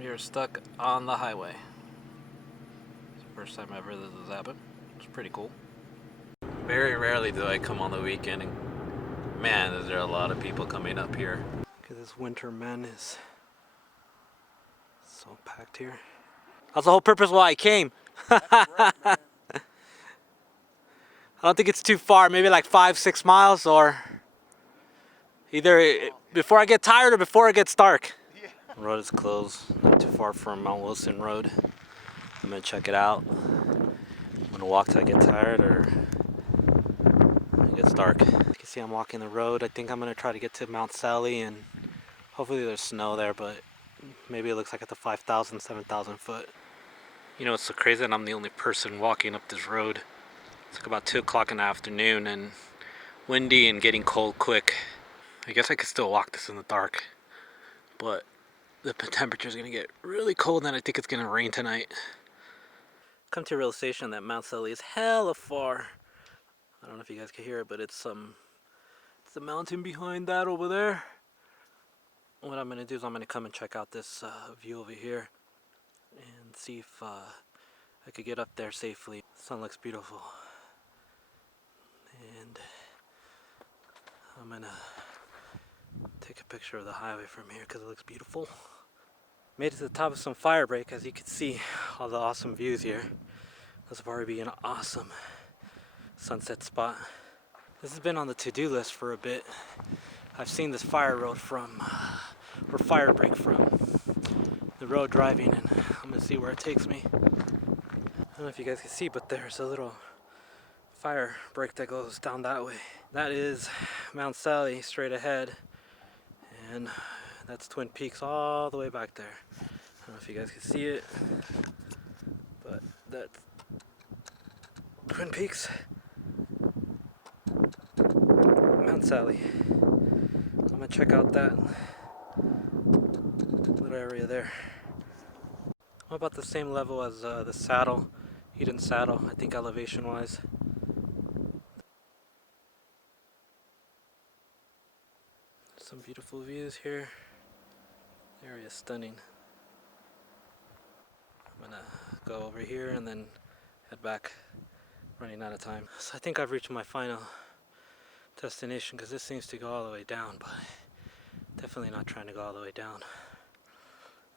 We are stuck on the highway. It's the first time ever this has happened. It's pretty cool. Very rarely do I come on the weekend, and man, is there a lot of people coming up here. Because this winter man is so packed here. That's the whole purpose why I came. I don't think it's too far, maybe like 5-6 miles, or either before I get tired or before it gets dark. The road is closed, not too far from Mount Wilson Road. I'm gonna check it out. I'm gonna walk till I get tired or it gets dark. You can see I'm walking the road. I think I'm gonna try to get to Mount Sally, and hopefully there's snow there, but maybe it looks like at the 5,000, 7,000 foot. You know, it's so crazy that I'm the only person walking up this road. It's like about 2 o'clock in the afternoon and windy and getting cold quick. I guess I could still walk this in the dark, but the temperature's gonna get really cold and I think it's gonna rain tonight. Come to a realization that Mount Sally is hella far. I don't know if you guys can hear it, but it's the mountain behind that over there. What I'm gonna do is I'm gonna come and check out this view over here and see if I could get up there safely. The sun looks beautiful, and I'm gonna take a picture of the highway from here because it looks beautiful. Made it to the top of some fire break. As you can see, all the awesome views here. This will probably be an awesome sunset spot. This has been on the to-do list for a bit. I've seen this fire road from, or fire break from the road driving, and I'm gonna see where it takes me. I don't know if you guys can see, but there's a little fire break that goes down that way. That is Mount Sally straight ahead, and that's Twin Peaks all the way back there. I don't know if you guys can see it, but that's Twin Peaks, Mount Sally. I'm gonna check out that little area there. I'm about the same level as the Saddle, Eden Saddle, I think elevation wise. Some beautiful views here. The area is stunning. I'm gonna go over here and then head back, running out of time. So I think I've reached my final destination because this seems to go all the way down, but definitely not trying to go all the way down.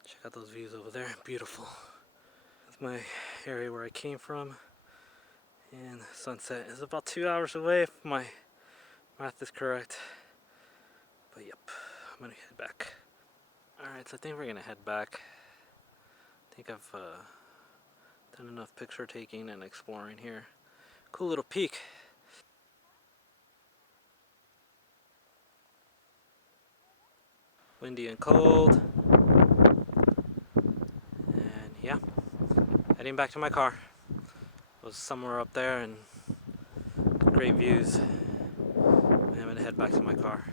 Check out those views over there, beautiful. That's my area where I came from, and sunset is about 2 hours away if my math is correct. But yep, I'm gonna head back. Alright, so I think we're gonna head back. I think I've done enough picture taking and exploring here. Cool little peak. Windy and cold. And yeah, heading back to my car. It was somewhere up there and great views. And I'm gonna head back to my car.